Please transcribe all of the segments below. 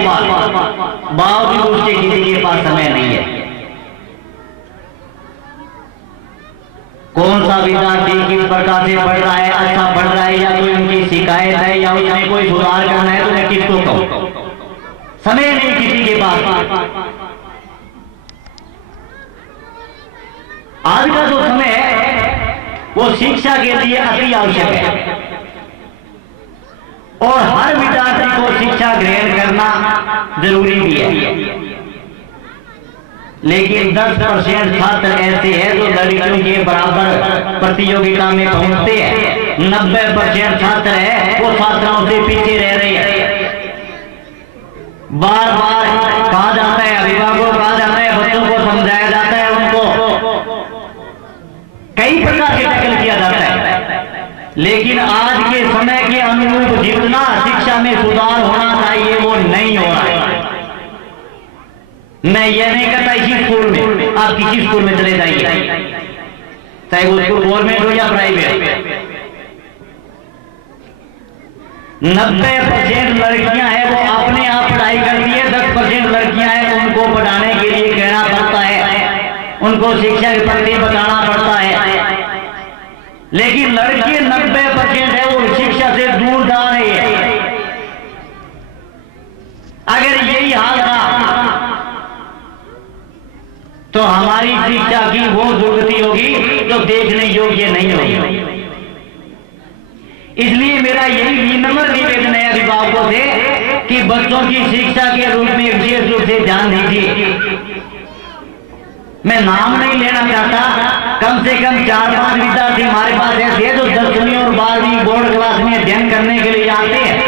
100 बार, बावजूद उसके किसी के पास समय नहीं है। कौन सा विद्यार्थी किस प्रकार से पढ़ रहा है, अच्छा पढ़ रहा है या कोई उनकी शिकायत है या उसमें कोई सुधार करना है, तो मैं किसको कहूं? समय नहीं किसी के पास। आज का जो समय है वो शिक्षा के लिए अति आवश्यक है और हर विद्यार्थी को शिक्षा ग्रहण करना जरूरी भी है। लेकिन 10% छात्र ऐसे हैं जो लड़कियों के बराबर प्रतियोगिता में पहुंचते हैं। 90% छात्र है वो छात्राओं से पीछे रह रहे हैं। बार बार कहा जाता है, अभिभावकों को कहा जाता है, बच्चों को समझाया जाता है, उनको कई प्रकार से टैकल किया जाता है, लेकिन आज के समय के अनुरूप जितना शिक्षा में सुधार होना चाहिए वो नहीं हो रहा है। मैं ये नहीं कहता इसी स्कूल में, आप किसी स्कूल में चले जाइए, चाहे वो स्कूल गवर्नमेंट हो या प्राइवेट, 90% लड़कियां हैं वो अपने आप पढ़ाई करती है, 10% लड़कियां हैं उनको पढ़ाने के लिए कहना पड़ता है, उनको शिक्षा के प्रति बताना पड़ता है। लेकिन लड़की 90% है वो शिक्षा से दूर जा रही है। अगर यही हाल रहा तो हमारी शिक्षा की वो दुर्गति होगी जो देखने योग्य नहीं होगी। इसलिए मेरा यही विनम्र निवेदन है अभिभावकों से कि बच्चों की शिक्षा के रूप में विशेष रूप से ध्यान दीजिए। मैं नाम नहीं लेना चाहता, कम से कम 4-5 विद्यार्थी हमारे पास ऐसे हैं जो 10वीं और 12वीं बोर्ड क्लास में अध्ययन करने के लिए आते हैं,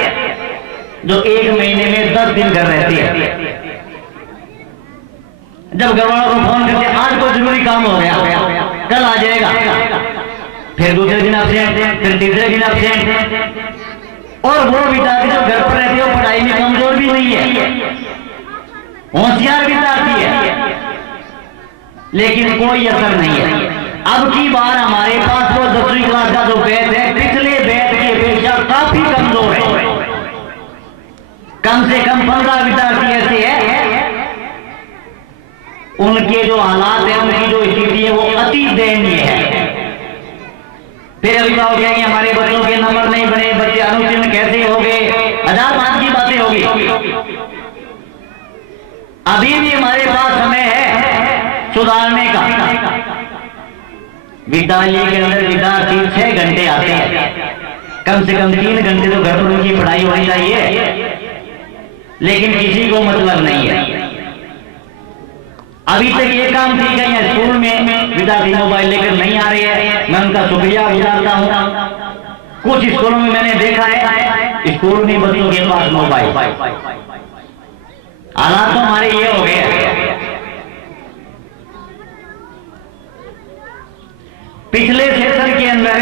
जो 1 महीने में 10 दिन घर रहते हैं। जब घर वालों को फोन करते आज कोई जरूरी काम हो गया, कल आ जाएगा, फिर दूसरे दिन एब्सेंट, फिर तीसरे दिन एब्सेंट। और वो विद्यार्थी जो घर पर रहते हो पढ़ाई में कमजोर भी नहीं है, होशियार विद्यार्थी है, लेकिन कोई असर नहीं है। अब की बार हमारे पास वो 10वीं क्लास का जो बैच है पिछले बैच की अपेक्षा काफी कमजोर है। कम से कम 15 विद्यार्थी ऐसे हैं उनके जो हालात है, उनकी जो स्थिति है वो अति दयनीय है। फिर अभिभावक कहेंगे हमारे बच्चों के नंबर नहीं बने, बच्चे अनुत्तीर्ण कैसे हो गए, हजार बात की बातें होगी। अभी भी हमारे पास समय है सुधारने का। विद्यालय के अंदर विद्यार्थी 6 घंटे आते हैं, कम से कम 3 घंटे तो घर पर उनकी पढ़ाई होनी चाहिए, लेकिन किसी को मतलब नहीं है। अभी तक ये काम ठीक है, स्कूल में विद्यार्थी मोबाइल लेकर नहीं आ रहे हैं, मैं उनका शुक्रिया गुजारता हूं। कुछ स्कूलों में मैंने देखा है स्कूल में बच्चों के पास मोबाइल। हालात तो हमारे ये हो गए। पिछले सेशन के अंदर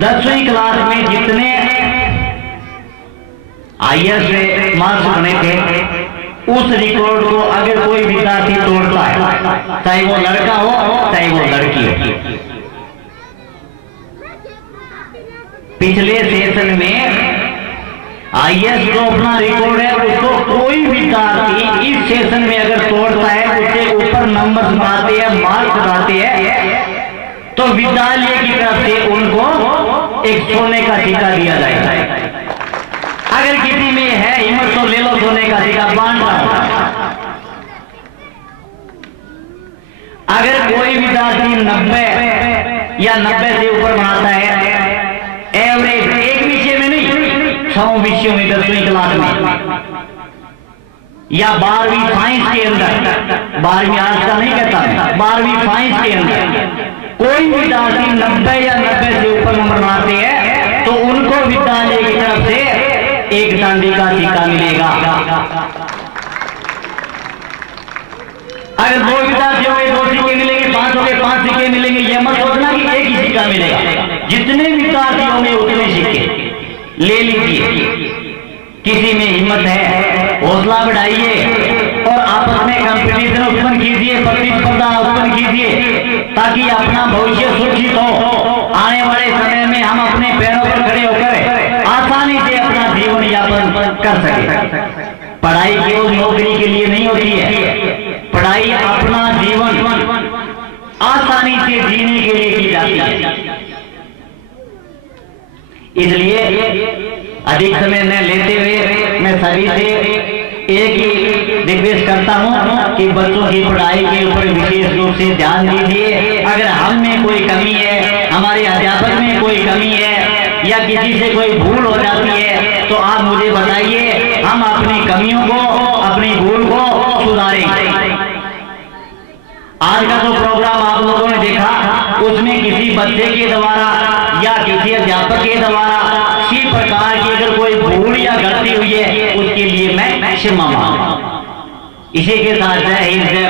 10वीं क्लास में जितने IAS मार्क्स बने थे उस रिकॉर्ड को अगर कोई विद्यार्थी तोड़ता है, चाहे वो लड़का हो चाहे वो लड़की हो। पिछले सेशन में IAS जो अपना रिकॉर्ड है उसको कोई विद्यार्थी इस सेशन में अगर तोड़ता है, उससे ऊपर नंबर बढ़ाते हैं, मार्क्स बढ़ाते हैं, तो विद्यालय की तरफ से उनको एक सोने का सिक्का दिया जाएगा। अगर किसी में है हिम्मत तो ले लो, सोने का सिक्का बांट रहा हूं। अगर कोई विद्यार्थी 90 या 90 से ऊपर बनाता है, एवरेज एक विषय में नहीं 6 विषयों में 10वीं क्लास में या 12वीं साइंस के अंदर, 12वीं आर्ट्स का नहीं कहता, 12वीं साइंस के अंदर कोई विद्यार्थी 90 या 90 से ऊपर नंबर बनाते हैं तो उनको विद्यालय की तरफ से एक चांदी का सिक्का मिलेगा। अगर 2 विद्यार्थियों में 2 सिक्के मिलेंगे, 5 हो गए 5 सिक्के मिलेंगे, यह मत सोचना कि एक ही सिक्का मिलेगा। जितने विद्यार्थियों में उतने सिक्के ले लीजिए। किसी में हिम्मत है हौसला बढ़ाइए और आपस में कंपटीशन उत्पन्न कीजिए, प्रतिस्पर्धा उत्पन्न कीजिए, ताकि अपना भविष्य सुरक्षित हो। आने वाले समय में हम अपने पैरों पर खड़े होकर आसानी से अपना जीवन यापन कर सके। पढ़ाई केवल नौकरी के लिए नहीं होती है, पढ़ाई अपना जीवन आसानी से जीने के लिए की जाती है। इसलिए अधिक समय न लेते हुए मैं सभी से एक ही रिक्वेस्ट करता हूं कि बच्चों की पढ़ाई के ऊपर विशेष रूप से ध्यान दीजिए। अगर हम में कोई कमी है, हमारे अध्यापक में कोई कमी है या किसी से कोई भूल हो जाती है तो आप मुझे बताइए, हम अपनी कमियों को, अपनी भूल को सुधारेंगे। आज का जो प्रोग्राम आप लोगों ने देखा उसमें किसी बच्चे के द्वारा या किसी अध्यापक के द्वारा किसी प्रकार की अगर कोई भूल या गलती हुई है उसके लिए मैं क्षमा मांगता हूं। इसी के साथ जय हिंद जय